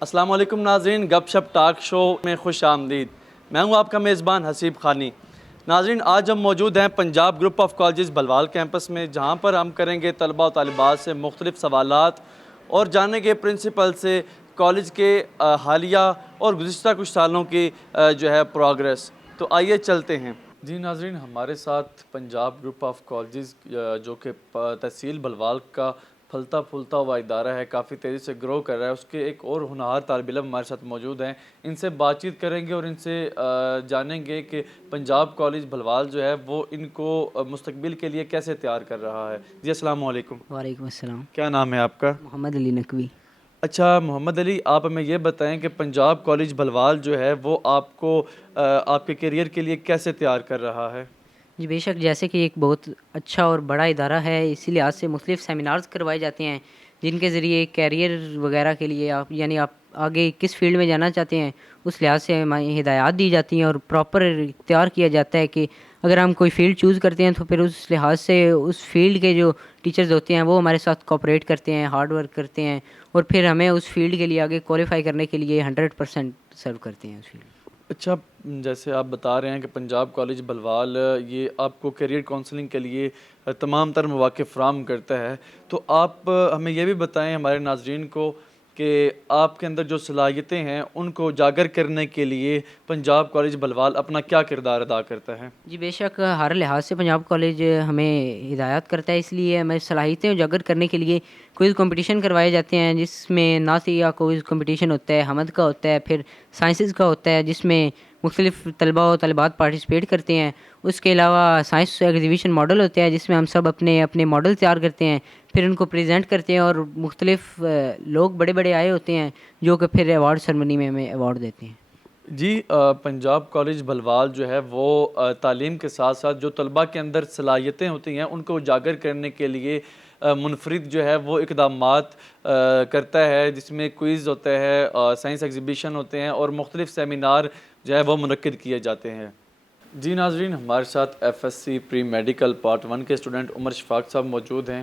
السلام علیکم ناظرین، گپ شپ ٹاک شو میں خوش آمدید۔ میں ہوں آپ کا میزبان حسیب خانی۔ ناظرین، آج ہم موجود ہیں Punjab group of colleges Bhalwal campus میں، جہاں پر ہم کریں گے طلباء و طالبات سے مختلف سوالات اور جانیں گے پرنسپل سے کالج کے حالیہ اور گزشتہ کچھ سالوں کی جو ہے پروگریس۔ تو آئیے چلتے ہیں۔ جی ناظرین، ہمارے ساتھ پنجاب گروپ آف کالجز جو کہ تحصیل بلوال کا پھلتا پھولتا ہوا ادارہ ہے، کافی تیزی سے گرو کر رہا ہے، اس کے ایک اور ہونہار طالب علم ہمارے ساتھ موجود ہیں۔ ان سے بات چیت کریں گے اور ان سے جانیں گے کہ پنجاب کالج بلوال جو ہے وہ ان کو مستقبل کے لیے کیسے تیار کر رہا ہے۔ جی السلام علیکم۔ وعلیکم السلام۔ کیا نام ہے آپ کا؟ محمد علی نقوی۔ اچھا محمد علی، آپ ہمیں یہ بتائیں کہ پنجاب کالج بلوال جو ہے وہ آپ کو آپ کے کیریئر کے لیے کیسے تیار کر رہا ہے؟ جی بے شک، جیسے کہ ایک بہت اچھا اور بڑا ادارہ ہے، اسی لحاظ سے مختلف سیمینارز کروائے جاتے ہیں جن کے ذریعے کیریئر وغیرہ کے لیے آپ آگے کس فیلڈ میں جانا چاہتے ہیں اس لحاظ سے ہدایات دی جاتی ہیں اور پراپر اختیار کیا جاتا ہے کہ اگر ہم کوئی فیلڈ چوز کرتے ہیں تو پھر اس لحاظ سے اس فیلڈ کے جو ٹیچرز ہوتے ہیں وہ ہمارے ساتھ کوآپریٹ کرتے ہیں، ہارڈ ورک کرتے ہیں اور پھر ہمیں اس فیلڈ کے لیے آگے کوالیفائی کرنے کے لیے 100% سرو کرتے ہیں اس فیلڈ۔ اچھا، جیسے آپ بتا رہے ہیں کہ پنجاب کالج بلوال یہ آپ کو کیریئر کونسلنگ کے لیے تمام تر مواقع فراہم کرتا ہے، تو آپ ہمیں یہ بھی بتائیں ہمارے ناظرین کو کہ آپ کے اندر جو صلاحیتیں ہیں ان کو اجاگر کرنے کے لیے پنجاب کالج بلوال اپنا کیا کردار ادا کرتا ہے؟ جی بے شک، ہر لحاظ سے پنجاب کالج ہمیں ہدایات کرتا ہے، اس لیے ہمیں صلاحیتیں اجاگر کرنے کے لیے کوئز کمپٹیشن کروائے جاتے ہیں، جس میں نعتیہ کوئز کمپٹیشن ہوتا ہے، حمد کا ہوتا ہے، پھر سائنسز کا ہوتا ہے جس میں مختلف طلباء و طالبات پارٹیسپیٹ کرتے ہیں۔ اس کے علاوہ سائنس ایگزیبیشن ماڈل ہوتے ہیں جس میں ہم سب اپنے ماڈل تیار کرتے ہیں، پھر ان کو پریزنٹ کرتے ہیں اور مختلف لوگ بڑے بڑے آئے ہوتے ہیں جو کہ پھر ایوارڈ سرمنی میں ہمیں ایوارڈ دیتے ہیں۔ جی، پنجاب کالج بلوال جو ہے وہ تعلیم کے ساتھ ساتھ جو طلباء کے اندر صلاحیتیں ہوتی ہیں ان کو اجاگر کرنے کے لیے منفرد جو ہے وہ اقدامات کرتا ہے، جس میں کوئز ہوتا ہے، سائنس ایگزیبیشن ہوتے ہیں اور مختلف سیمینار جو ہے وہ منعقد کیے جاتے ہیں۔ جی ناظرین، ہمارے ساتھ F S C pre medical part 1 کے اسٹوڈنٹ عمر شفاق صاحب موجود ہیں۔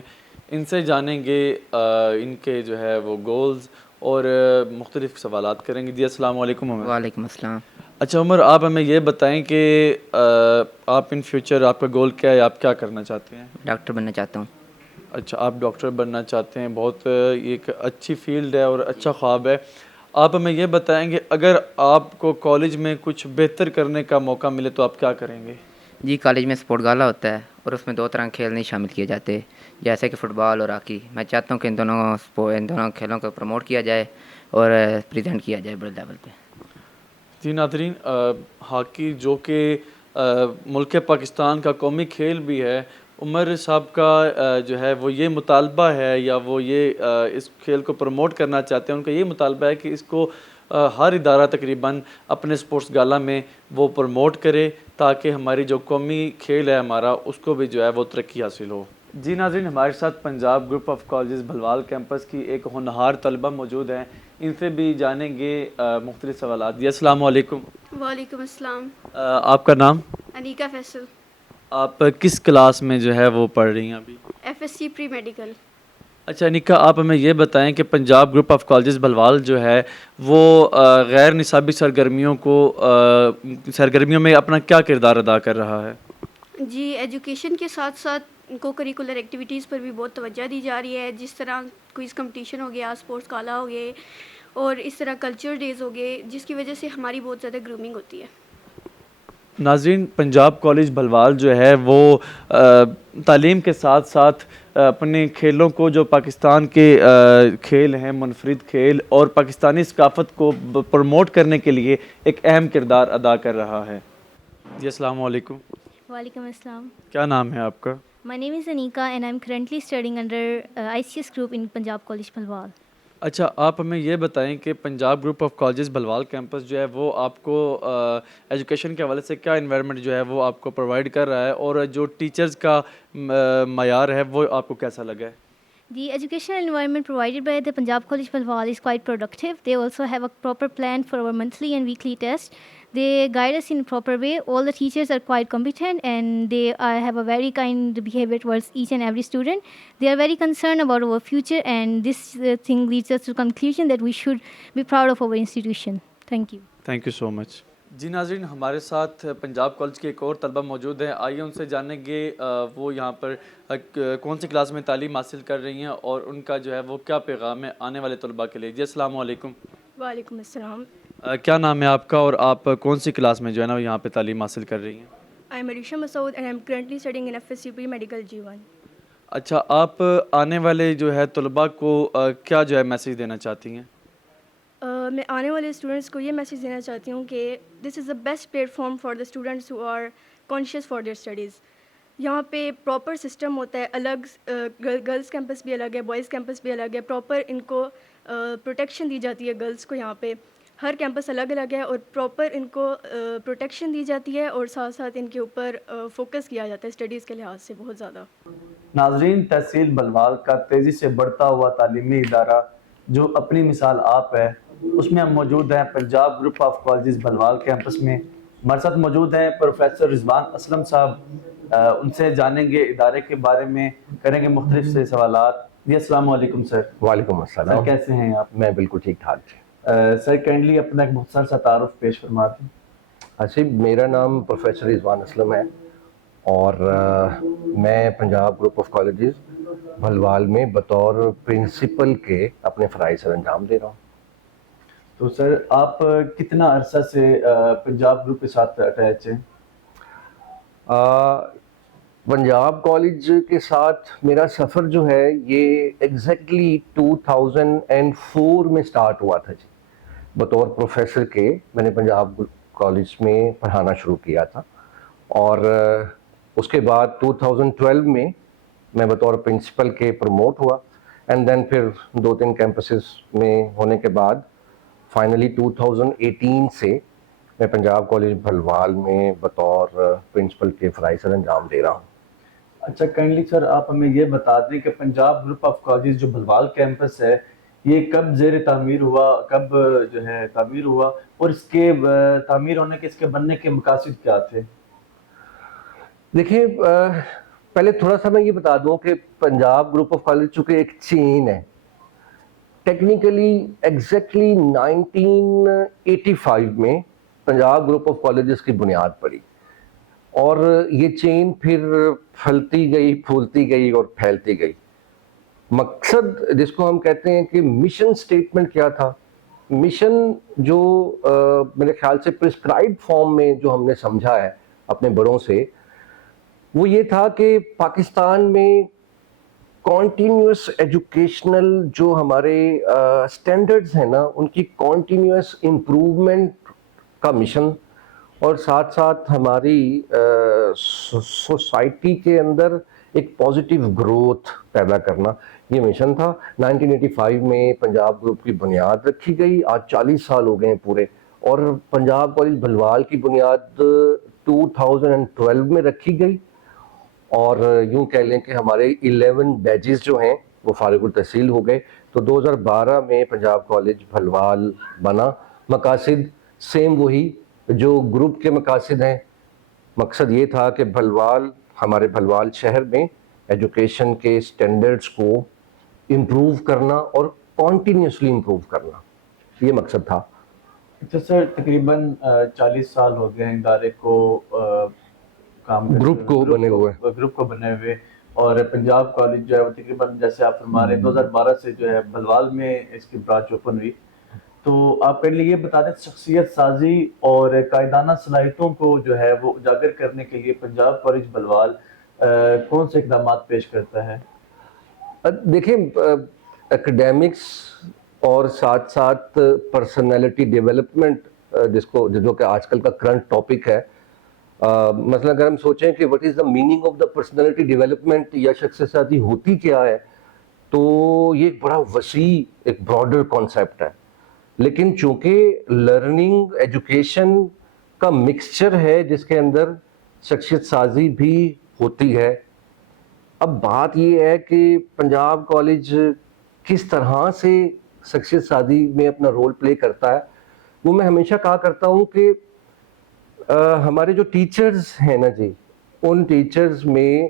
ان سے جانیں گے ان کے جو ہے وہ گولز اور مختلف سوالات کریں گے۔ جی السلام علیکم عمر۔ وعلیکم السلام۔ اچھا عمر، آپ ہمیں یہ بتائیں کہ آپ ان فیوچر آپ کا گول کیا ہے، آپ کیا کرنا چاہتے ہیں؟ ڈاکٹر بننا چاہتا ہوں۔ اچھا، آپ ڈاکٹر بننا چاہتے ہیں، بہت ایک اچھی فیلڈ ہے اور اچھا خواب ہے۔ آپ ہمیں یہ بتائیں کہ اگر آپ کو کالج میں کچھ بہتر کرنے کا موقع ملے تو آپ کیا کریں گے؟ جی، کالج میں سپورٹ گالا ہوتا ہے اور اس میں 2 طرح کے کھیل نہیں شامل کیے جاتے، جیسے کہ فٹ بال اور ہاکی۔ میں چاہتا ہوں کہ ان دونوں کھیلوں کو پروموٹ کیا جائے اور پریزنٹ کیا جائے بڑے لیول پہ۔ جی ناظرین، ہاکی جو کہ ملک پاکستان کا قومی کھیل بھی ہے، عمر صاحب کا جو ہے وہ یہ مطالبہ ہے یا وہ یہ اس کھیل کو پروموٹ کرنا چاہتے ہیں، ان کا یہ مطالبہ ہے کہ اس کو ہر ادارہ تقریباً اپنے سپورٹس گالا میں وہ پروموٹ کرے تاکہ ہماری جو قومی کھیل ہے ہمارا اس کو بھی جو ہے وہ ترقی حاصل ہو۔ جی ناظرین، ہمارے ساتھ Punjab group of colleges Bhalwal campus کی ایک ہونہار طلبہ موجود ہیں، ان سے بھی جانیں گے مختلف سوالات۔ جی السلام علیکم۔ وعلیکم السلام۔ آپ کا نام؟ انیکا فیصل۔ آپ کس کلاس میں جو ہے وہ پڑھ رہی ہیں ابھی؟ F S C pre medical. اچھا انیکا، آپ ہمیں یہ بتائیں کہ Punjab group of colleges Bhalwal جو ہے وہ غیر نصابی سرگرمیوں میں اپنا کیا کردار ادا کر رہا ہے؟ جی، ایجوکیشن کے ساتھ ساتھ کو کریکولر ایکٹیویٹیز پر بھی بہت توجہ دی جا رہی ہے، جس طرح کوئز کمپٹیشن ہو گیا، اسپورٹس گالا ہو گئے اور اس طرح کلچر ڈیز ہو گئے، جس کی وجہ سے ہماری بہت زیادہ گرومنگ ہوتی ہے۔ ناظرین، پنجاب کالج بلوال جو ہے وہ تعلیم کے ساتھ ساتھ اپنے کھیلوں کو، جو پاکستان کے کھیل ہیں، منفرد کھیل اور پاکستانی ثقافت کو پروموٹ کرنے کے لیے ایک اہم کردار ادا کر رہا ہے۔ جی السلام علیکم۔ وعلیکم السلام. کیا نام ہے آپ کا؟ My name is Anika and I'm currently studying under ICS group in Punjab College Palwal. اچھا، آپ ہمیں یہ بتائیں کہ Punjab group of colleges Bhalwal campus جو ہے وہ آپ کو ایجوکیشن کے حوالے سے کیا انوائرمنٹ جو ہے وہ آپ کو پرووائڈ کر رہا ہے، اور جو ٹیچرز کا معیار ہے وہ آپ کو کیسا لگا ہے؟ The educational environment provided by the Punjab College Palwal is quite productive. They also have a proper plan for our monthly and weekly tests. They guide us in a proper way. All the teachers are quite competent, and they have a very kind behavior towards each and every student. They are very concerned about our future, and this thing leads us to the conclusion that we should be proud of our institution. Thank you. Thank you so much. جی ناظرین، ہمارے ساتھ Punjab college کے ایک اور طلبہ موجود ہیں. آئیے ان سے جانیں گے وہ یہاں پر کون سی کلاس میں تعلیم حاصل کر رہی ہیں اور ان کا جو ہے وہ کیا پیغام ہے آنے والے طلبہ کے لیے. جی السلام علیکم. وعلیکم السلام. کیا نام ہے آپ کا اور آپ کون سی کلاس میں جو ہے نا یہاں پہ تعلیم حاصل کر رہی ہیں؟ I am Areesha Masood and I am currently studying in FSC medical G1. اچھا، آپ آنے والے جو ہے طلبہ کو کیا جو ہے میسیج دینا چاہتی ہیں؟ میں آنے والے اسٹوڈنٹس کو یہ میسیج دینا چاہتی ہوں کہ this is the best platform for the students who are conscious for their studies. یہاں پہ پراپر سسٹم ہوتا ہے. الگ گرلس کیمپس بھی الگ ہے, بوائز کیمپس بھی الگ ہے. پراپر ان کو پروٹیکشن دی جاتی ہے گرلس کو. یہاں پہ ہر کیمپس الگ الگ ہے اور پراپر ان کو پروٹیکشن دی جاتی ہے اور ساتھ ساتھ ان کے اوپر فوکس کیا جاتا ہے اسٹڈیز کے لحاظ سے بہت زیادہ. ناظرین، تحصیل بلوال کا تیزی سے بڑھتا ہوا تعلیمی ادارہ جو اپنی مثال آپ ہے، اس میں ہم موجود ہیں Punjab group of colleges Bhalwal campus میں. ہمارے ساتھ موجود ہیں پروفیسر رضوان اسلم صاحب. ان سے جانیں گے ادارے کے بارے میں، کریں گے مختلف سے سوالات. جی السلام علیکم سر. وعلیکم السلام. سر کیسے ہیں آپ؟ میں بالکل ٹھیک ٹھاک. سر کینڈلی اپنا ایک مختصر سا تعارف پیش فرما دیں. حسیب، میرا نام پروفیسر رضوان اسلم ہے اور میں Punjab group of colleges Bhalwal میں بطور پرنسپل کے اپنے فرائض سر انجام دے رہا ہوں. تو سر آپ کتنا عرصہ سے پنجاب گروپ کے ساتھ اٹیچ ہیں؟ پنجاب کالج کے ساتھ میرا سفر جو ہے یہ ایگزیکٹلی 2004 میں سٹارٹ ہوا تھا جی. بطور پروفیسر کے میں نے پنجاب کالج میں پڑھانا شروع کیا تھا اور اس کے بعد 2012 میں میں بطور پرنسپل کے پروموٹ ہوا اینڈ دین پھر 2-3 کیمپسز میں ہونے کے بعد فائنلی 2018 سے میں پنجاب کالج بھلوال میں بطور پرنسپل کے فرائض سر انجام دے رہا ہوں. اچھا کائنڈلی سر آپ ہمیں یہ بتا دیں کہ پنجاب گروپ آف کالجز جو بھلوال کیمپس ہے یہ کب زیر تعمیر ہوا، کب جو ہے تعمیر ہوا اور اس کے تعمیر ہونے کے، اس کے بننے کے مقاصد کیا تھے؟ دیکھیں، پہلے تھوڑا سا میں یہ بتا دوں کہ پنجاب گروپ آف کالج چونکہ ایک چین ہے، ٹیکنیکلی ایگزیکٹلی 1985 میں پنجاب گروپ آف کالجز کی بنیاد پڑی اور یہ چین پھر پھلتی گئی، پھولتی گئی اور پھیلتی گئی. مقصد جس کو ہم کہتے ہیں کہ مشن سٹیٹمنٹ کیا تھا، مشن جو میرے خیال سے پرسکرائبڈ فارم میں جو ہم نے سمجھا ہے اپنے بڑوں سے، وہ یہ تھا کہ پاکستان میں کانٹینیوس ایجوکیشنل جو ہمارے سٹینڈرڈز ہیں نا، ان کی کانٹینیوس امپروومنٹ کا مشن اور ساتھ ساتھ ہماری سوسائٹی کے اندر ایک پازیٹیو گروتھ پیدا کرنا، یہ مشن تھا. 1985 میں پنجاب گروپ کی بنیاد رکھی گئی. آج 40 سال ہو گئے ہیں پورے، اور پنجاب کالج بھلوال کی بنیاد 2012 میں رکھی گئی اور یوں کہہ لیں کہ ہمارے 11 بیچز جو ہیں وہ فارغ التحصیل ہو گئے. تو 2012 میں پنجاب کالج بھلوال بنا. مقاصد سیم وہی جو گروپ کے مقاصد ہیں. مقصد یہ تھا کہ بھلوال، ہمارے بھلوال شہر میں ایجوکیشن کے سٹینڈرڈز کو امپروو کرنا اور کانٹینیوسلی امپروو کرنا، یہ مقصد تھا. اچھا سر، تقریباً 40 سال ہو گئے ہیں ادارے کو گروپ کو بنے ہوئے اور پنجاب کالج جو ہے وہ تقریباً جیسے آپ فرما رہے ہیں 2012 سے جو ہے بھلوال میں اس کی برانچ اوپن ہوئی. تو آپ پہلے یہ بتا دیں شخصیت سازی اور قائدانہ صلاحیتوں کو جو ہے وہ اجاگر کرنے کے لیے پنجاب کالج بھلوال کون سے اقدامات پیش کرتا ہے؟ دیکھیں، ایکڈیمکس اور ساتھ ساتھ پرسنالٹی ڈیولپمنٹ جو کہ آج کل کا کرنٹ ٹاپک ہے. مثلا اگر ہم سوچیں کہ what is the meaning of the personality development یا شخصیت سازی ہوتی کیا ہے، تو یہ ایک بڑا وسیع، ایک براڈر کانسیپٹ ہے. لیکن چونکہ لرننگ ایجوکیشن کا مکسچر ہے جس کے اندر شخصیت سازی بھی ہوتی ہے. اب بات یہ ہے کہ پنجاب کالج کس طرح سے شخصیت سازی میں اپنا رول پلے کرتا ہے. وہ میں ہمیشہ کہا کرتا ہوں کہ ہمارے جو ٹیچرز ہیں نا جی, ان ٹیچرز میں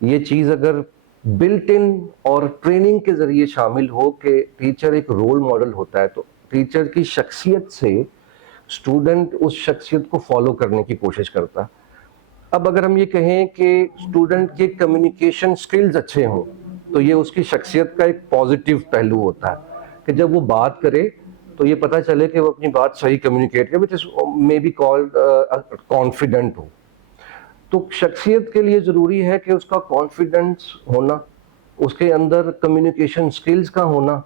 یہ چیز اگر بلٹ ان اور ٹریننگ کے ذریعے شامل ہو کہ ٹیچر ایک رول ماڈل ہوتا ہے, تو ٹیچر کی شخصیت سے اسٹوڈنٹ اس شخصیت کو فالو کرنے کی کوشش کرتا ہے. اب اگر ہم یہ کہیں کہ اسٹوڈنٹ کے کمیونیکیشن سکلز اچھے ہوں تو یہ اس کی شخصیت کا ایک پازیٹیو پہلو ہوتا ہے کہ جب وہ بات کرے تو یہ پتہ چلے کہ وہ اپنی بات صحیح کمیونیکیٹ کرے, وچ از مے بی کالڈ کانفیڈنٹ ہو. تو شخصیت کے لیے ضروری ہے کہ اس کا کانفیڈنس ہونا, اس کے اندر کمیونیکیشن سکلز کا ہونا,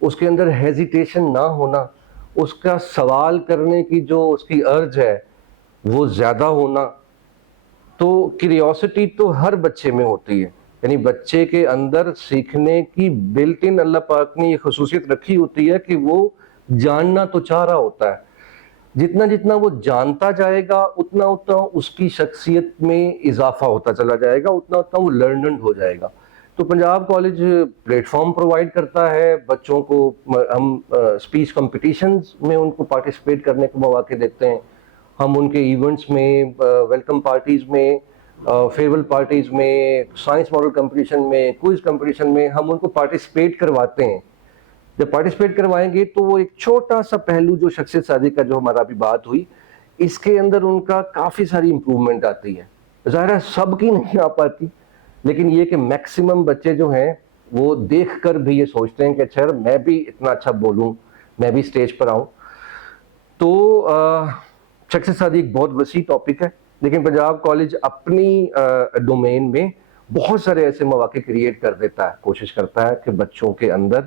اس کے اندر ہیزیٹیشن نہ ہونا, اس کا سوال کرنے کی جو اس کی ارج ہے وہ زیادہ ہونا. تو کیوریوسٹی تو ہر بچے میں ہوتی ہے, یعنی بچے کے اندر سیکھنے کی بلٹ ان اللہ پاک نے یہ خصوصیت رکھی ہوتی ہے کہ وہ جاننا تو چاہ رہا ہوتا ہے. جتنا جتنا وہ جانتا جائے گا اتنا اتنا اس کی شخصیت میں اضافہ ہوتا چلا جائے گا, اتنا اتنا وہ لرنڈ ہو جائے گا. تو Punjab college plate form provide کرتا ہے بچوں کو. ہم اسپیچ کمپٹیشنز میں ان کو پارٹیسپیٹ کرنے کے مواقع دیتے ہیں, ہم ان کے ایونٹس میں, ویلکم پارٹیز میں, فیئرویل پارٹیز میں, سائنس ماڈل کمپٹیشن میں, کوئز کمپٹیشن میں ہم ان کو پارٹیسپیٹ کرواتے ہیں. جب پارٹیسپیٹ کروائیں گے تو وہ ایک چھوٹا سا پہلو جو شخصیت سازی کا جو ہمارا ابھی بات ہوئی, اس کے اندر ان کا کافی ساری امپرومنٹ آتی ہے. ظاہر ہے سب کی نہیں آ پاتی, لیکن یہ کہ میکسیمم بچے جو ہیں وہ دیکھ کر بھی یہ سوچتے ہیں کہ اچھا میں بھی اتنا اچھا بولوں, میں بھی اسٹیج پر آؤں. تو شخصیت سازی ایک بہت وسیع ٹاپک ہے, لیکن پنجاب کالج اپنی ڈومین میں بہت سارے ایسے مواقع کریٹ کر دیتا ہے, کوشش کرتا ہے کہ بچوں کے اندر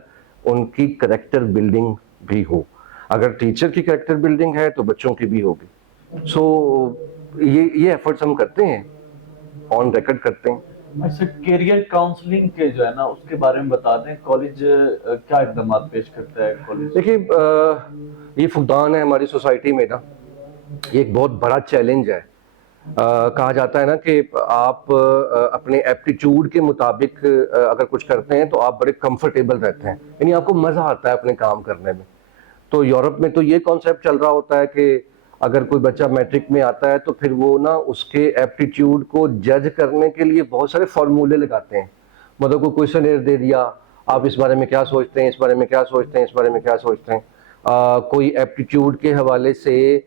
ان کی کریکٹر بلڈنگ بھی ہو. اگر ٹیچر کی کریکٹر بلڈنگ ہے تو بچوں کی بھی ہوگی. سو یہ ایفرٹس ہم کرتے ہیں, آن ریکارڈ کرتے ہیں. اچھا, کیریئر کاؤنسلنگ کے جو ہے نا اس کے بارے میں بتا دیں, کالج کیا اقدامات پیش کرتا ہے کالج؟ دیکھیے یہ فقدان ہے ہماری سوسائٹی میں نا, یہ ایک بہت بڑا چیلنج ہے. کہا جاتا ہے نا کہ آپ اپنے ایپٹیچیوڈ کے مطابق اگر کچھ کرتے ہیں تو آپ بڑے کمفرٹیبل رہتے ہیں, یعنی آپ کو مزہ آتا ہے اپنے کام کرنے میں. تو یورپ میں تو یہ کانسیپٹ چل رہا ہوتا ہے کہ اگر کوئی بچہ میٹرک میں آتا ہے تو پھر وہ نا اس کے ایپٹیچیوڈ کو جج کرنے کے لیے بہت سارے فارمولے لگاتے ہیں. مطلب کوئی کویشچنئر دے دیا, آپ اس بارے میں کیا سوچتے ہیں, اس بارے میں کیا سوچتے ہیں, اس بارے میں کیا سوچتے ہیں. کوئی ایپٹیچیوڈ کے حوالے سے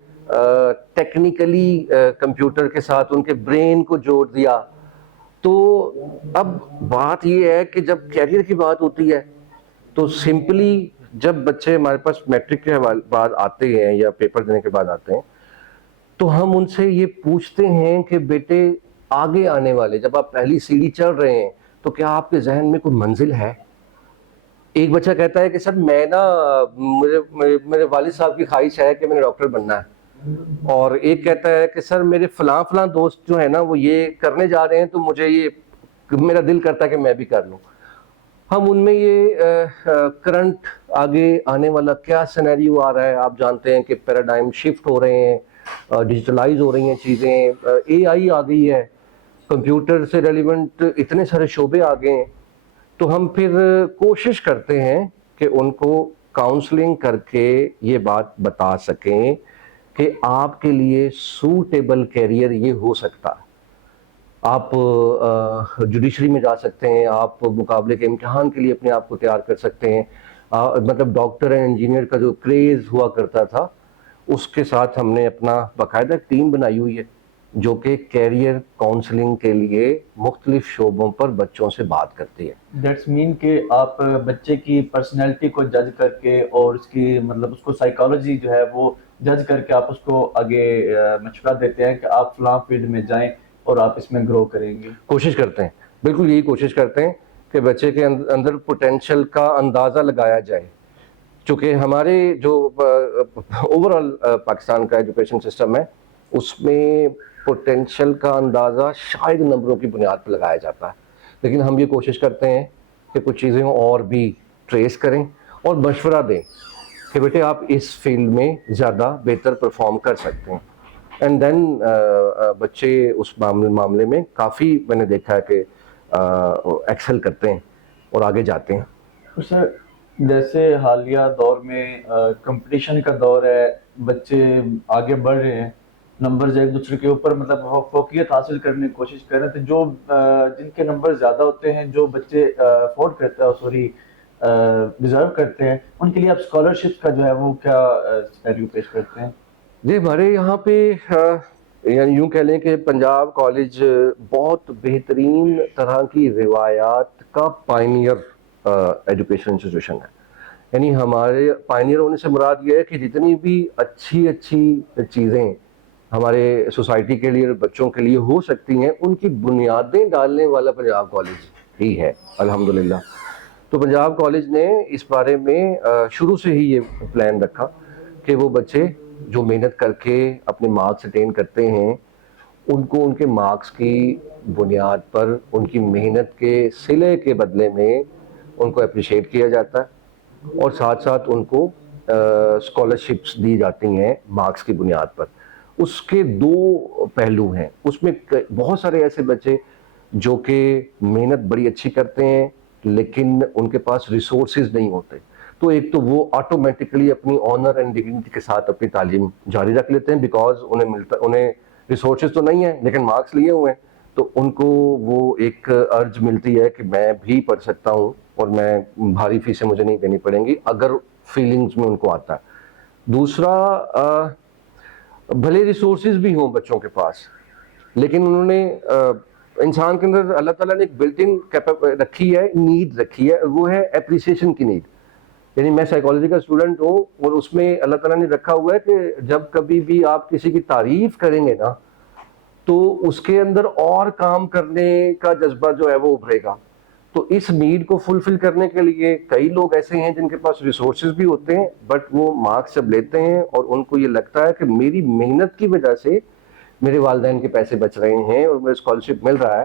ٹیکنیکلی کمپیوٹر کے ساتھ ان کے برین کو جوڑ دیا. تو اب بات یہ ہے کہ جب کیریئر کی بات ہوتی ہے تو سمپلی جب بچے ہمارے پاس میٹرک کے بعد آتے ہیں یا پیپر دینے کے بعد آتے ہیں تو ہم ان سے یہ پوچھتے ہیں کہ بیٹے آگے آنے والے, جب آپ پہلی سیڑھی چڑھ رہے ہیں تو کیا آپ کے ذہن میں کوئی منزل ہے؟ ایک بچہ کہتا ہے کہ سر میں نا میرے والد صاحب کی خواہش ہے کہ میں نے ڈاکٹر بننا ہے, اور ایک کہتا ہے کہ سر میرے فلاں دوست جو ہے نا وہ یہ کرنے جا رہے ہیں تو مجھے یہ میرا دل کرتا ہے کہ میں بھی کر لوں. ہم ان میں یہ کرنٹ آگے آنے والا کیا سینیریو آ رہا ہے, آپ جانتے ہیں کہ پیراڈائم شفٹ ہو رہے ہیں, ڈیجیٹلائز ہو رہی ہیں چیزیں, اے آئی آ گئی ہے, کمپیوٹر سے ریلیونٹ اتنے سارے شعبے آ گئے ہیں. تو ہم پھر کوشش کرتے ہیں کہ ان کو کاؤنسلنگ کر کے یہ بات بتا سکیں کہ آپ کے لیے سوٹیبل کیریئر یہ ہو سکتا ہے. آپ جوڈیشری میں جا سکتے ہیں, آپ مقابلے کے امتحان کے لیے اپنے آپ کو تیار کر سکتے ہیں. مطلب ڈاکٹر اینڈ انجینئر کا جو کریز ہوا کرتا تھا اس کے ساتھ ہم نے اپنا باقاعدہ ٹیم بنائی ہوئی ہے جو کہ کیریئر کاؤنسلنگ کے لیے مختلف شعبوں پر بچوں سے بات کرتی ہے. دیٹس مین کہ آپ بچے کی پرسنالٹی کو جج کر کے اور اس کی مطلب اس کو سائیکالوجی جو ہے وہ جج کر کے آپ اس کو آگے مشورہ دیتے ہیں کہ آپ فلاں فیلڈ میں جائیں اور آپ اس میں گرو کریں گے. کوشش کرتے ہیں, بالکل یہی کوشش کرتے ہیں کہ بچے کے اندر پوٹینشل کا اندازہ لگایا جائے. چونکہ ہمارے جو اوور آل پاکستان کا ایجوکیشن سسٹم ہے اس میں پوٹینشل کا اندازہ شاید نمبروں کی بنیاد پر لگایا جاتا ہے, لیکن ہم یہ کوشش کرتے ہیں کہ کچھ چیزیں اور بھی ٹریس کریں اور مشورہ دیں کہ بیٹے آپ اس فیلڈ میں زیادہ بہتر پرفارم کر سکتے ہیں. اینڈ دین بچے اس معاملے میں کافی میں نے دیکھا ہے کہ ایکسل کرتے ہیں اور آگے جاتے ہیں. سر جیسے حالیہ دور میں کمپٹیشن کا دور ہے, بچے آگے بڑھ رہے ہیں, نمبرز ایک دوسرے کے اوپر مطلب فوقیت حاصل کرنے کی کوشش کر رہے ہیں. تو جو جن کے نمبر زیادہ ہوتے ہیں, جو بچے افورڈ کرتے ہیں, سوری ڈیزرو کرتے ہیں, ان کے لیے آپ اسکالرشپ کا جو ہے وہ کیا سینیریو پیش کرتے ہیں؟ جی ہمارے یہاں پہ یعنی یوں کہہ لیں کہ پنجاب کالج بہت بہترین طرح کی روایات کا پائنیئر ایجوکیشن انسٹیٹیوشن ہے. یعنی ہمارے پائنیئر ہونے سے مراد یہ ہے کہ جتنی بھی اچھی چیزیں ہمارے سوسائٹی کے لیے بچوں کے لیے ہو سکتی ہیں, ان کی بنیادیں ڈالنے والا پنجاب کالج ہی ہے الحمدللہ. تو پنجاب کالج نے اس بارے میں شروع سے ہی یہ پلان رکھا کہ وہ بچے جو محنت کر کے اپنے مارکس اٹین کرتے ہیں, ان کو ان کے مارکس کی بنیاد پر ان کی محنت کے صلے کے بدلے میں ان کو اپریشیٹ کیا جاتا ہے, اور ساتھ ساتھ ان کو اسکالرشپس دی جاتی ہیں مارکس کی بنیاد پر. اس کے دو پہلو ہیں. اس میں بہت سارے ایسے بچے جو کہ محنت بڑی اچھی کرتے ہیں لیکن ان کے پاس ریسورسز نہیں ہوتے, تو ایک تو وہ آٹومیٹکلی اپنی آنر اینڈ ڈگنیٹی کے ساتھ اپنی تعلیم جاری رکھ لیتے ہیں, بیکاز انہیں ریسورسز تو نہیں ہیں لیکن مارکس لیے ہوئے ہیں, تو ان کو وہ ایک ارج ملتی ہے کہ میں بھی پڑھ سکتا ہوں اور میں بھاری فیسیں مجھے نہیں دینی پڑیں گی, اگر فیلنگز میں ان کو آتا ہے. دوسرا, بھلے ریسورسز بھی ہوں بچوں کے پاس, لیکن انہوں نے انسان کے اندر اللہ تعالیٰ نے ایک بلٹ ان رکھی ہے, نیڈ رکھی ہے, وہ ہے اپریسیشن کی نیڈ. یعنی میں سائیکالوجی کا اسٹوڈنٹ ہوں, اور اس میں اللہ تعالیٰ نے رکھا ہوا ہے کہ جب کبھی بھی آپ کسی کی تعریف کریں گے نا, تو اس کے اندر اور کام کرنے کا جذبہ جو ہے وہ ابھرے گا. تو اس نیڈ کو فلفل کرنے کے لیے کئی لوگ ایسے ہیں جن کے پاس ریسورسز بھی ہوتے ہیں, بٹ وہ مارکس جب لیتے ہیں اور ان کو یہ لگتا ہے کہ میری محنت کی وجہ سے میرے والدین کے پیسے بچ رہے ہیں اور مجھے اسکالرشپ مل رہا ہے,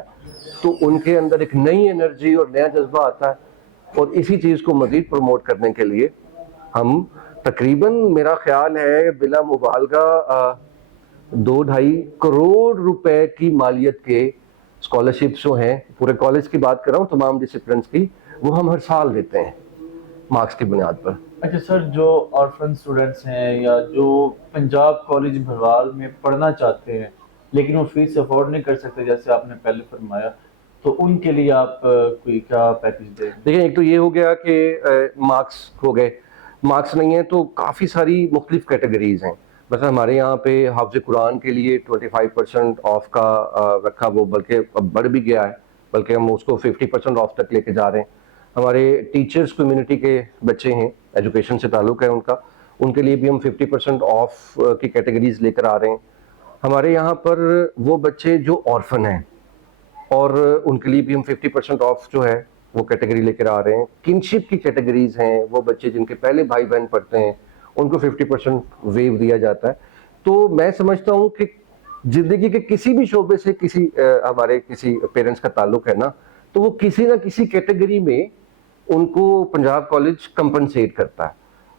تو ان کے اندر ایک نئی انرجی اور نیا جذبہ آتا ہے. اور اسی چیز کو مزید پروموٹ کرنے کے لیے ہم تقریباً, میرا خیال ہے بلا مبالغہ 2-2.5 کروڑ روپے کی مالیت کے اسکالرشپس جو ہیں, پورے کالج کی بات کر رہا ہوں, تمام ڈسپلنس کی, وہ ہم ہر سال دیتے ہیں مارکس کی بنیاد پر. اچھا سر, جو آرفن اسٹوڈنٹس ہیں یا جو پنجاب کالج بھروال میں پڑھنا چاہتے ہیں لیکن وہ فیس افورڈ نہیں کر سکتے جیسے آپ نے پہلے فرمایا, تو ان کے لیے آپ کوئی کیا پیکج دیں؟ دیکھیں, ایک تو یہ ہو گیا کہ مارکس ہو گئے, مارکس نہیں ہیں تو کافی ساری مختلف کیٹیگریز ہیں. مثلا ہمارے یہاں پہ حافظ قرآن کے لیے 25% آف کا رکھا, وہ بلکہ اب بڑھ بھی گیا ہے, بلکہ ہم اس کو 50% آف تک لے کے جا رہے ہیں. ہمارے ٹیچرز کمیونٹی کے بچے ہیں, ایجوکیشن سے تعلق ہے ان کا, ان کے لیے بھی ہم 50% آف کی کیٹیگریز لے کر آ رہے ہیں. ہمارے یہاں پر وہ بچے جو آرفن ہیں, اور ان کے لیے بھی ہم 50% آف جو ہے وہ کیٹیگری لے کر آ رہے ہیں. کنشپ کی کیٹیگریز ہیں, وہ بچے جن کے پہلے بھائی بہن پڑھتے ہیں, ان کو 50% ویو دیا جاتا ہے. تو میں سمجھتا ہوں کہ زندگی کے کسی بھی شعبے سے ہمارے کسی پیرنٹس کا تعلق ہے نا, تو وہ کسی نہ کسی کیٹیگری میں ان کو پنجاب کالج کمپنسیٹ کرتا ہے.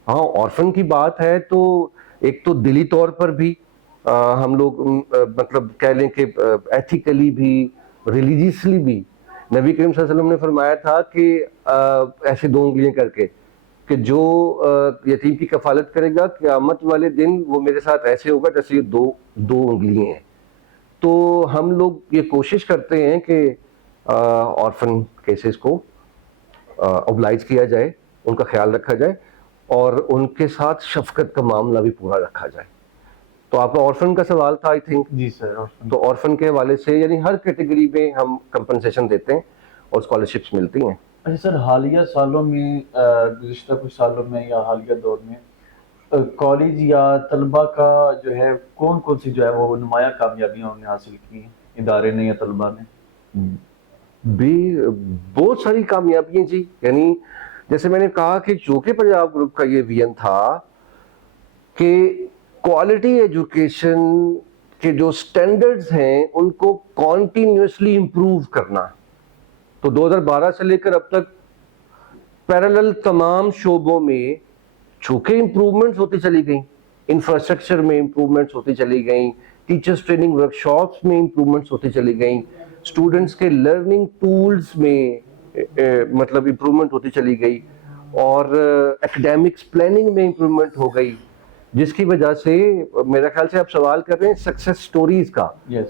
ہاں, آرفن کی بات ہے تو ایک تو دلی طور پر بھی ہم لوگ مطلب کہہ لیں کہ ایتھیکلی بھی, ریلیجیسلی بھی, نبی کریم صلی اللہ علیہ وسلم نے فرمایا تھا کہ ایسے 2 انگلیاں کر کے کہ جو یتیم کی کفالت کرے گا قیامت والے دن وہ میرے ساتھ ایسے ہوگا جیسے یہ 2 انگلیاں ہیں. تو ہم لوگ یہ کوشش کرتے ہیں کہ آرفن کیسز کو اوبلائز کیا جائے, ان کا خیال رکھا جائے, اور ان کے ساتھ شفقت کا معاملہ بھی پورا رکھا جائے. تو آپ کا آرفن کا سوال تھا آئی تھنک. جی سر. تو آرفن کے حوالے سے یعنی ہر کیٹیگری میں ہم کمپنسیشن دیتے ہیں اور اسکالرشپس ملتی ہیں. اچھا سر, حالیہ سالوں میں, گزشتہ کچھ سالوں میں یا حالیہ دور میں کالج یا طلبہ کا جو ہے کون سی جو ہے وہ نمایاں کامیابیاں انہوں نے حاصل کی ہیں, ادارے نے یا طلبہ نے؟ بھی بہت ساری کامیابیاں جی. یعنی جیسے میں نے کہا کہ چونکہ پنجاب گروپ کا یہ ویژن تھا کہ کوالٹی ایجوکیشن کے جو سٹینڈرڈز ہیں ان کو کانٹینیوسلی امپروو کرنا, تو 2012 سے لے کر اب تک پیرالل تمام شعبوں میں چونکہ امپروومنٹس ہوتی چلی گئیں, انفراسٹرکچر میں امپروومنٹس ہوتی چلی گئیں, ٹیچرز ٹریننگ ورکشاپس میں امپروومنٹس ہوتی چلی گئیں, اسٹوڈنٹس کے لرننگ ٹولز میں مطلب امپروومنٹ ہوتی چلی گئی, اور ایکڈیمکس پلاننگ میں امپروومنٹ ہو گئی. جس کی وجہ سے میرا خیال سے آپ سوال کر رہے ہیں سکسیس سٹوریز کا, یس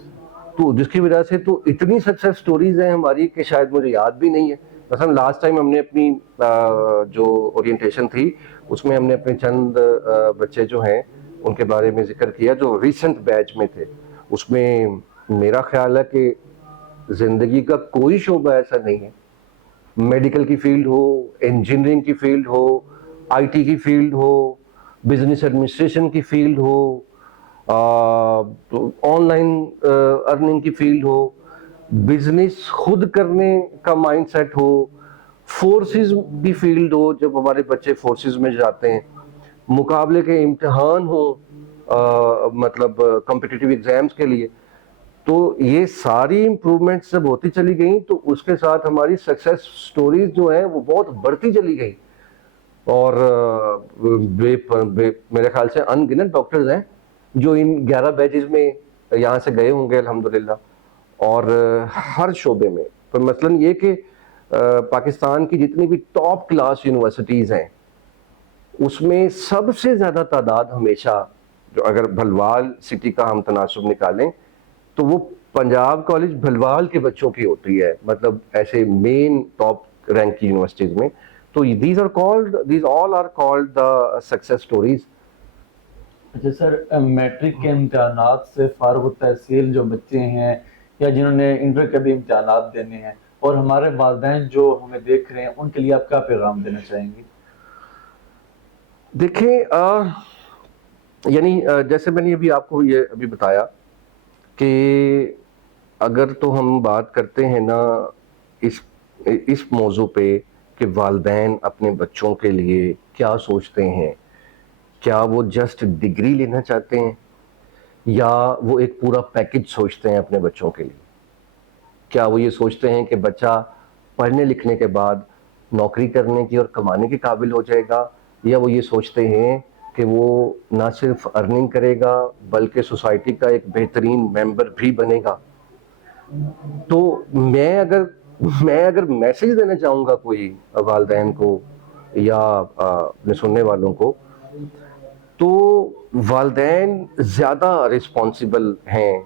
تو جس کی وجہ سے تو اتنی سکسیس سٹوریز ہیں ہماری کہ شاید مجھے یاد بھی نہیں ہے. مثلا لاسٹ ٹائم ہم نے اپنی جو اورینٹیشن تھی اس میں ہم نے اپنے چند بچے جو ہیں ان کے بارے میں ذکر کیا جو ریسنٹ بیچ میں تھے. اس میں میرا خیال ہے کہ زندگی کا کوئی شعبہ ایسا نہیں ہے, میڈیکل کی فیلڈ ہو, انجینئرنگ کی فیلڈ ہو, آئی ٹی کی فیلڈ ہو, بزنس ایڈمنسٹریشن کی field who, on line earning کی فیلڈ ہو, بزنس خود کرنے کا مائنڈ سیٹ ہو, فورسز کی فیلڈ ہو جب ہمارے بچے فورسز میں جاتے ہیں, مقابلے کے امتحان ہو مطلب کمپٹیٹیو ایگزامس کے لیے, تو یہ ساری امپرومنٹس جب ہوتی چلی گئیں تو اس کے ساتھ ہماری سکسیس سٹوریز جو ہیں وہ بہت بڑھتی چلی گئیں. اور میرے خیال سے ان گنت ڈاکٹرز ہیں جو ان 11 بیچز میں یہاں سے گئے ہوں گے الحمدللہ, اور ہر شعبے میں. تو مثلاً یہ کہ پاکستان کی جتنی بھی ٹاپ کلاس یونیورسٹیز ہیں اس میں سب سے زیادہ تعداد ہمیشہ, جو اگر بھلوال سٹی کا ہم تناسب نکالیں تو وہ پنجاب کالج بھلوال کے بچوں کی ہوتی ہے, مطلب ایسے مین ٹاپ رینک کی یونیورسٹیز میں. تو these all are called the success stories. اچھا سر, میٹرک کے امتحانات سے فارغ التحصیل جو بچے ہیں یا جنہوں نے انٹر کے بھی امتحانات دینے ہیں اور ہمارے والدین جو ہمیں دیکھ رہے ہیں ان کے لیے آپ کیا پیغام دینا چاہیں گے؟ دیکھیں یعنی جیسے میں نے ابھی آپ کو یہ ابھی بتایا کہ اگر تو ہم بات کرتے ہیں نا اس موضوع پہ کہ والدین اپنے بچوں کے لیے کیا سوچتے ہیں, کیا وہ جسٹ ڈگری لینا چاہتے ہیں یا وہ ایک پورا پیکج سوچتے ہیں اپنے بچوں کے لیے, کیا وہ یہ سوچتے ہیں کہ بچہ پڑھنے لکھنے کے بعد نوکری کرنے کی اور کمانے کے قابل ہو جائے گا, یا وہ یہ سوچتے ہیں کہ وہ نہ صرف ارننگ کرے گا بلکہ سوسائٹی کا ایک بہترین ممبر بھی بنے گا. تو میں اگر میسج دینا چاہوں گا کوئی والدین کو یا اپنے سننے والوں کو, تو والدین زیادہ رسپانسیبل ہیں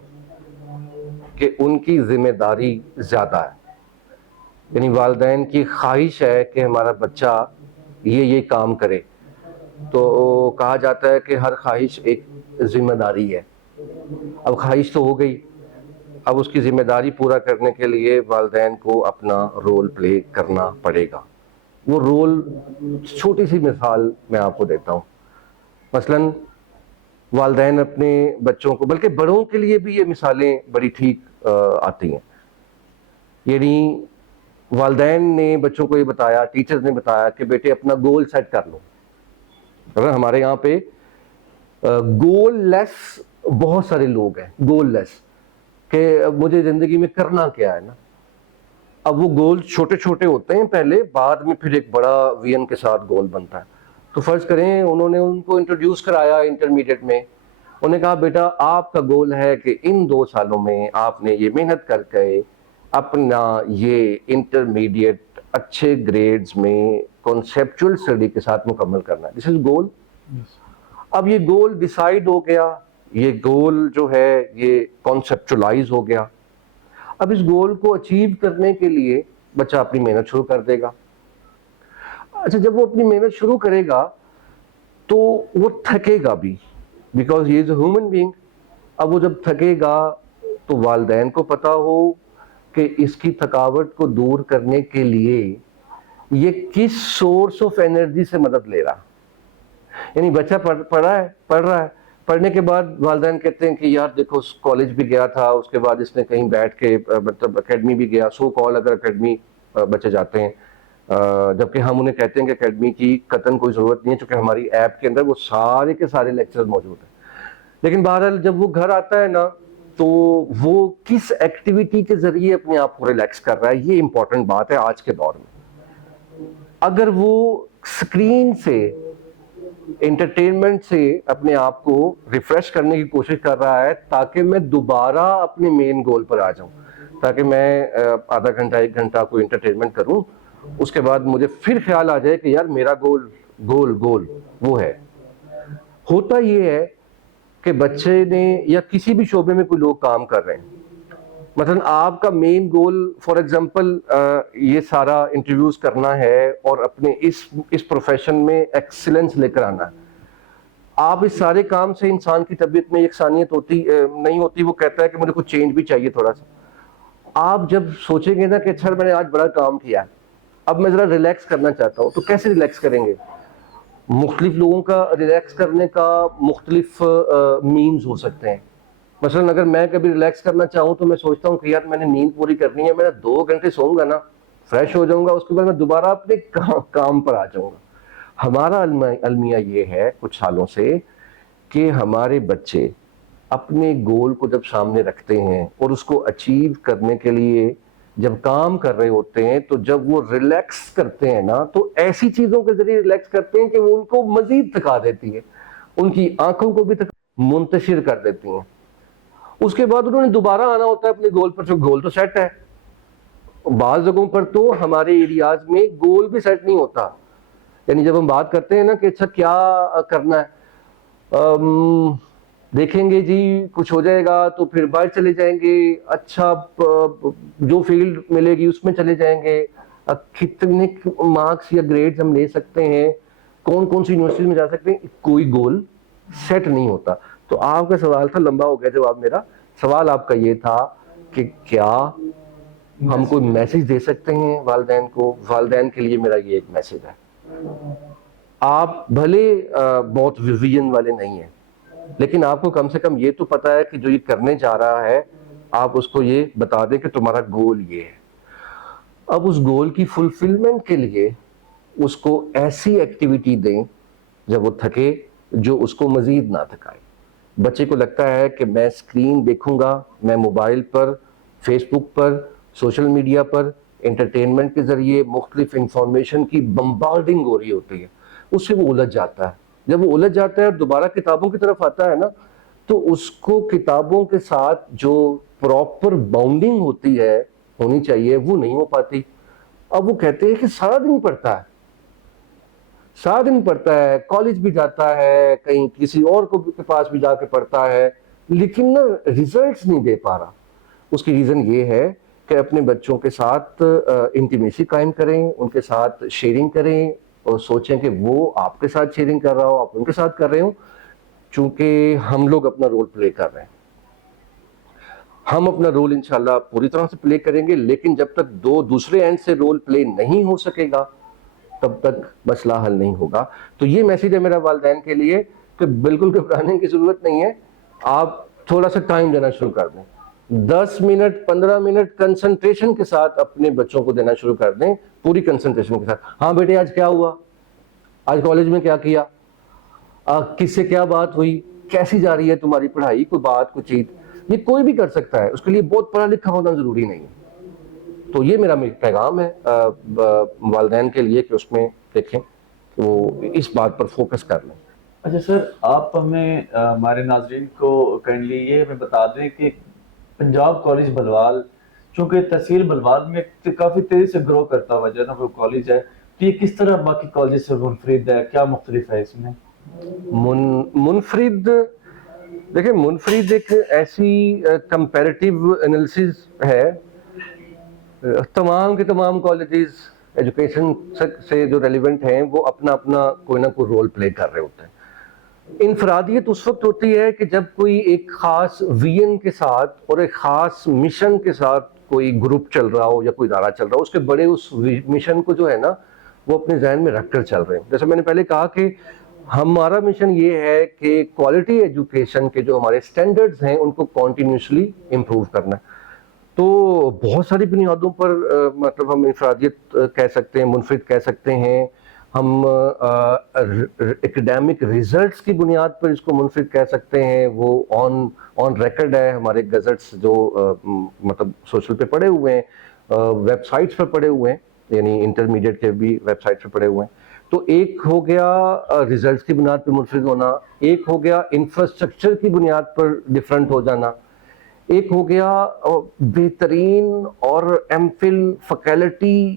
کہ ان کی ذمہ داری زیادہ ہے. یعنی والدین کی خواہش ہے کہ ہمارا بچہ یہ کام کرے, تو کہا جاتا ہے کہ ہر خواہش ایک ذمہ داری ہے. اب خواہش تو ہو گئی, اب اس کی ذمہ داری پورا کرنے کے لیے والدین کو اپنا رول پلے کرنا پڑے گا. وہ رول, چھوٹی سی مثال میں آپ کو دیتا ہوں. مثلاً والدین اپنے بچوں کو, بلکہ بڑوں کے لیے بھی یہ مثالیں بڑی ٹھیک آتی ہیں. یعنی والدین نے بچوں کو یہ بتایا, ٹیچرز نے بتایا کہ بیٹے اپنا گول سیٹ کر لو. اگر ہمارے یہاں پہ گول لیس بہت سارے لوگ ہیں, گول لیس, کہ مجھے زندگی میں کرنا کیا ہے نا. اب وہ گول چھوٹے چھوٹے ہوتے ہیں پہلے, بعد میں پھر ایک بڑا ویژن کے ساتھ گول بنتا ہے. تو فرض کریں انہوں نے ان کو انٹروڈیوس کرایا انٹرمیڈیٹ میں, انہوں نے کہا بیٹا آپ کا گول ہے کہ ان 2 سالوں میں آپ نے یہ محنت کر کے اپنا یہ انٹرمیڈیٹ اچھے گریڈز میں کنسیپچول اسٹڈی کے ساتھ مکمل کرنا ہے. دس از گول. اب یہ گول ڈیسائیڈ ہو گیا, یہ گول جو ہے یہ کانسیپچولائز ہو گیا. اب اس گول کو اچیو کرنے کے لیے بچہ اپنی محنت شروع کر دے گا. اچھا, جب وہ اپنی محنت شروع کرے گا تو وہ تھکے گا بھی, because he is a human being. اب وہ جب تھکے گا تو والدین کو پتا ہو کہ اس کی تھکاوٹ کو دور کرنے کے لیے یہ کس سورس آف انرجی سے مدد لے رہا. یعنی بچہ پڑھ رہا ہے, پڑھنے کے بعد والدین کہتے ہیں کہ یار دیکھو کالج بھی گیا تھا, اس کے بعد اس نے کہیں بیٹھ کے مطلب اکیڈمی بھی گیا, سو کال اگر اکیڈمی بچے جاتے ہیں, جبکہ ہم انہیں کہتے ہیں کہ اکیڈمی کی قطعاً کوئی ضرورت نہیں ہے چونکہ ہماری ایپ کے اندر وہ سارے کے سارے لیکچرز موجود ہیں. لیکن بہرحال جب وہ گھر آتا ہے نا تو وہ کس ایکٹیویٹی کے ذریعے اپنے آپ کو ریلیکس کر رہا ہے, یہ امپورٹنٹ بات ہے آج کے دور میں. اگر وہ اسکرین سے, انٹرٹینمنٹ سے اپنے آپ کو ریفریش کرنے کی کوشش کر رہا ہے تاکہ میں دوبارہ اپنے مین گول پر آ جاؤں, تاکہ میں آدھا گھنٹہ 1 گھنٹہ کوئی انٹرٹینمنٹ کروں, اس کے بعد مجھے پھر خیال آ جائے کہ یار میرا گول وہ ہے. ہوتا یہ ہے کہ بچے نے یا کسی بھی شعبے میں کوئی لوگ کام کر رہے ہیں, مثلا آپ کا مین گول فار ایگزامپل یہ سارا انٹرویوز کرنا ہے اور اپنے اس پروفیشن میں ایکسلنس لے کر آنا ہے. آپ اس سارے کام سے انسان کی طبیعت میں یکسانیت نہیں ہوتی, وہ کہتا ہے کہ مجھے کچھ چینج بھی چاہیے تھوڑا سا. آپ جب سوچیں گے نا کہ اچھا میں نے آج بڑا کام کیا, اب میں ذرا ریلیکس کرنا چاہتا ہوں, تو کیسے ریلیکس کریں گے؟ مختلف لوگوں کا ریلیکس کرنے کا مختلف مینز ہو سکتے ہیں. مثلا اگر میں کبھی ریلیکس کرنا چاہوں تو میں سوچتا ہوں کہ یار میں نے نیند پوری کرنی ہے, میں 2 گھنٹے سوؤں گا نا, فریش ہو جاؤں گا, اس کے بعد میں دوبارہ اپنے کام پر آ جاؤں گا. ہمارا المیہ یہ ہے کچھ سالوں سے کہ ہمارے بچے اپنے گول کو جب سامنے رکھتے ہیں اور اس کو اچیو کرنے کے لیے جب کام کر رہے ہوتے ہیں, تو جب وہ ریلیکس کرتے ہیں نا, تو ایسی چیزوں کے ذریعے ریلیکس کرتے ہیں کہ وہ ان کو مزید تھکا دیتی ہے, ان کی آنکھوں کو بھی منتشر کر دیتی ہیں. اس کے بعد انہوں نے دوبارہ آنا ہوتا ہے اپنے گول پر, جو گول تو سیٹ ہے. بعض جگہوں پر تو ہمارے ایریاز میں گول بھی سیٹ نہیں ہوتا. یعنی جب ہم بات کرتے ہیں نا کہ اچھا کیا کرنا ہے, دیکھیں گے جی کچھ ہو جائے گا تو پھر باہر چلے جائیں گے, اچھا جو فیلڈ ملے گی اس میں چلے جائیں گے, کتنے مارکس یا گریڈز ہم لے سکتے ہیں, کون سی یونیورسٹی میں جا سکتے ہیں, کوئی گول سیٹ نہیں ہوتا. تو آپ کا سوال تھا, لمبا ہو گیا جواب میرا. سوال آپ کا یہ تھا کہ کیا ہم کوئی میسج دے سکتے ہیں والدین کو؟ والدین کے لیے میرا یہ ایک میسج ہے, آپ بھلے بہت ویژن والے نہیں ہیں, لیکن آپ کو کم سے کم یہ تو پتا ہے کہ جو یہ کرنے جا رہا ہے, آپ اس کو یہ بتا دیں کہ تمہارا گول یہ ہے. اب اس گول کی فلفلمنٹ کے لیے اس کو ایسی ایکٹیویٹی دیں جب وہ تھکے جو اس کو مزید نہ تھکائے. بچے کو لگتا ہے کہ میں اسکرین دیکھوں گا, میں موبائل پر, فیس بک پر, سوشل میڈیا پر انٹرٹینمنٹ کے ذریعے مختلف انفارمیشن کی بمبارڈنگ ہو رہی ہوتی ہے, اس سے وہ الجھ جاتا ہے. جب وہ الجھ جاتا ہے اور دوبارہ کتابوں کی طرف آتا ہے نا, تو اس کو کتابوں کے ساتھ جو پراپر باؤنڈنگ ہونی چاہیے وہ نہیں ہو پاتی. اب وہ کہتے ہیں کہ سارا دن پڑھتا ہے, کالج بھی جاتا ہے, کہیں کسی اور کو کے پاس بھی جا کے پڑھتا ہے, لیکن نا ریزلٹس نہیں دے پا رہا. اس کی ریزن یہ ہے کہ اپنے بچوں کے ساتھ انٹیمیسی قائم کریں, ان کے ساتھ شیئرنگ کریں, اور سوچیں کہ وہ آپ کے ساتھ شیئرنگ کر رہا ہو, آپ ان کے ساتھ کر رہے ہوں. چونکہ ہم لوگ اپنا رول پلے کر رہے ہیں, ہم اپنا رول انشاءاللہ پوری طرح سے پلے کریں گے, لیکن جب تک دوسرے اینڈ سے رول پلے نہیں ہو سکے گا تب تک مسئلہ حل نہیں ہوگا. تو یہ میسیج ہے میرا والدین کے لیے کہ بالکل گھبرانے کی ضرورت نہیں ہے, آپ تھوڑا سا ٹائم دینا شروع کر دیں, 10 منٹ 15 منٹ کنسنٹریشن کے ساتھ اپنے بچوں کو دینا شروع کر دیں, پوری کنسنٹریشن کے ساتھ. ہاں بیٹے آج کیا ہوا, آج کالج میں کیا کیا, کس سے کیا بات ہوئی, کیسی جا رہی ہے تمہاری پڑھائی, کوئی بات کوئی چیز, یہ کوئی بھی کر سکتا ہے, اس کے لیے بہت پڑھا لکھا ہونا ضروری نہیں ہے. تو یہ میرا پیغام ہے والدین کے لیے کہ اس میں دیکھیں کہ وہ اس بات پر فوکس کر لیں. اچھا سر, آپ ہمیں ہمارے ناظرین کو کائنڈلی یہ ہمیں بتا دیں کہ پنجاب کالج بلوال, چونکہ تحصیل بلوال میں کافی تیزی سے گرو کرتا ہوا جو ہے نا وہ کالج ہے, تو یہ کس طرح باقی کالج سے منفرد ہے, کیا مختلف ہے اس میں؟ منفرد دیکھیں, منفرد ایک ایسی کمپیریٹیو انالیسز ہے, تمام کے تمام کالجز ایجوکیشن سے جو ریلیونٹ ہیں وہ اپنا کوئی نہ کوئی رول پلے کر رہے ہوتے ہیں. انفرادیت اس وقت ہوتی ہے کہ جب کوئی ایک خاص ویژن کے ساتھ اور ایک خاص مشن کے ساتھ کوئی گروپ چل رہا ہو یا کوئی ادارہ چل رہا ہو, اس کے بڑے اس مشن کو جو ہے نا وہ اپنے ذہن میں رکھ کر چل رہے ہیں. جیسے میں نے پہلے کہا کہ ہمارا مشن یہ ہے کہ کوالٹی ایجوکیشن کے جو ہمارے سٹینڈرڈز ہیں ان کو کنٹینیوسلی امپروو کرنا. تو بہت ساری بنیادوں پر مطلب ہم انفرادیت کہہ سکتے ہیں, منفرد کہہ سکتے ہیں. ہم ایکڈیمک ریزلٹس کی بنیاد پر اس کو منفرد کہہ سکتے ہیں, وہ آن ریکارڈ ہے, ہمارے گزٹس جو مطلب سوشل پہ پڑے ہوئے ہیں, ویب سائٹس پہ پڑے ہوئے ہیں, یعنی انٹرمیڈیٹ کے بھی ویب سائٹس پہ پڑے ہوئے ہیں. تو ایک ہو گیا ریزلٹس کی بنیاد پہ منفرد ہونا, ایک ہو گیا انفراسٹرکچر کی بنیاد پر ڈفرینٹ ہو جانا, ایک ہو گیا بہترین اور ایم فل فیکلٹی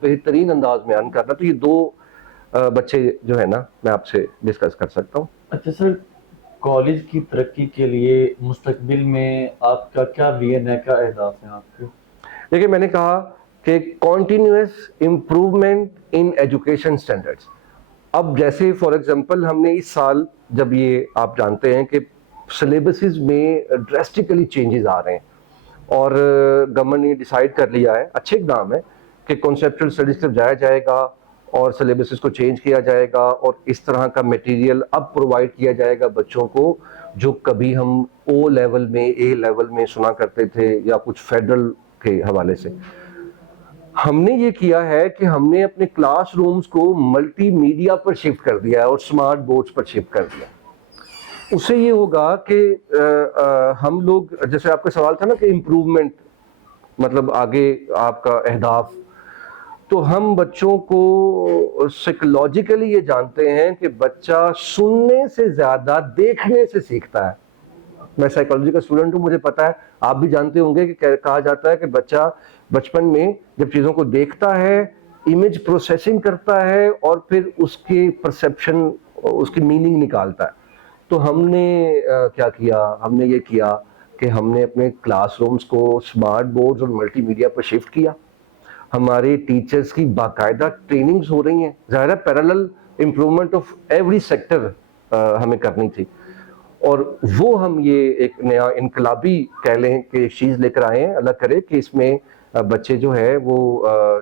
بہترین انداز میں ارن کر رہا ہے. تو یہ 2 بچے جو ہے نا میں آپ سے ڈسکس کر سکتا ہوں. اچھا سر، کالج کی ترقی کے لیے مستقبل میں آپ کا کیا ویژن ہے، کیا اہداف ہیں آپ کے؟ دیکھیے میں نے کہا کہ continuous improvement in education standards. اب جیسے فار ایگزامپل ہم نے اس سال جب یہ آپ جانتے ہیں کہ سلیبسز میں ڈریسٹیکلی چینجز آ رہے ہیں اور گورنمنٹ نے ڈیسائیڈ کر لیا ہے، اچھے اقدام ہے کہ کنسیپچل اسٹڈیز طرف جایا جائے گا اور سلیبسز کو چینج کیا جائے گا اور اس طرح کا میٹیریل اب پرووائڈ کیا جائے گا بچوں کو جو کبھی ہم او لیول میں اے لیول میں سنا کرتے تھے یا کچھ فیڈرل کے حوالے سے. ہم نے یہ کیا ہے کہ ہم نے اپنے کلاس رومز کو ملٹی میڈیا پر شفٹ کر دیا ہے اور اسمارٹ بورڈز پر شفٹ کر دیا. اس سے یہ ہوگا کہ ہم لوگ، جیسے آپ کا سوال تھا نا کہ امپروومنٹ مطلب آگے آپ کا اہداف، تو ہم بچوں کو سائیکولوجیکلی یہ جانتے ہیں کہ بچہ سننے سے زیادہ دیکھنے سے سیکھتا ہے. میں سائیکالوجی کا اسٹوڈنٹ ہوں، مجھے پتا ہے، آپ بھی جانتے ہوں گے کہ کہا جاتا ہے کہ بچہ بچپن میں جب چیزوں کو دیکھتا ہے، امیج پروسیسنگ کرتا ہے اور پھر اس کی پرسیپشن، اس کی میننگ نکالتا ہے. تو ہم نے کیا کیا، ہم نے یہ کیا کہ ہم نے اپنے کلاس رومز کو اسمارٹ بورڈز اور ملٹی میڈیا پر شفٹ کیا. ہمارے ٹیچرز کی باقاعدہ ٹریننگز ہو رہی ہیں. ظاہر ہے parallel improvement of every sector ہمیں کرنی تھی اور وہ ہم یہ ایک نیا انقلابی کہہ لیں کہ ایک چیز لے کر آئے ہیں. اللہ کرے کہ اس میں بچے جو ہے وہ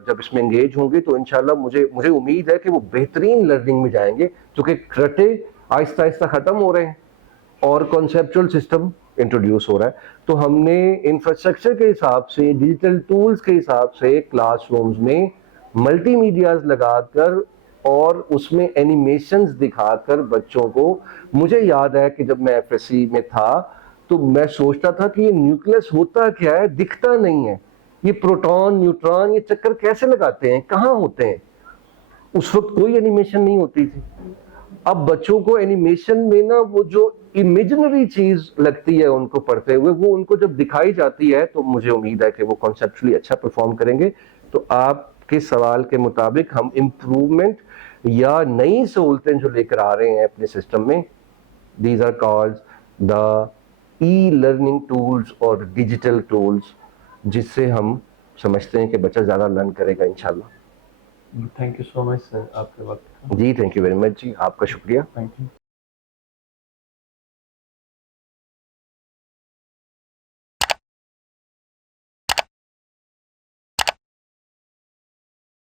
جب اس میں انگیج ہوں گے تو انشاءاللہ مجھے امید ہے کہ وہ بہترین لرننگ میں جائیں گے، کیونکہ رٹے آہستہ آہستہ ختم ہو رہے ہیں اور کنسیپچل سسٹم انٹروڈیوس ہو رہا ہے. تو ہم نے انفراسٹرکچر کے حساب سے، ڈیجیٹل ٹولز کے حساب سے کلاس رومز میں ملٹی میڈیاز لگا کر اور اس میں اینیمیشنز دکھا کر بچوں کو، مجھے یاد ہے کہ جب میں ایف ایس سی میں تھا تو میں سوچتا تھا کہ یہ نیوکلس ہوتا کیا ہے، دکھتا نہیں ہے، یہ پروٹون نیوٹران یہ چکر کیسے لگاتے ہیں، کہاں ہوتے ہیں. اس وقت کوئی اینیمیشن نہیں ہوتی تھی. اب بچوں کو اینیمیشن میں نا وہ جو امیجنری چیز لگتی ہے ان کو پڑھتے ہوئے، وہ ان کو جب دکھائی جاتی ہے تو مجھے امید ہے کہ وہ کنسیپچولی اچھا پرفارم کریں گے. تو آپ کے سوال کے مطابق ہم امپروومنٹ یا نئی سہولتیں جو لے کر آ رہے ہیں اپنے سسٹم میں، these are called the e learning tools اور ڈیجیٹل ٹولز، جس سے ہم سمجھتے ہیں کہ بچہ زیادہ لرن کرے گا انشاءاللہ. تھینک یو سو مچ سر، آپ کے وقت کا. جی تھینک یو ویری مچ جی، آپ کا شکریہ. Thank you.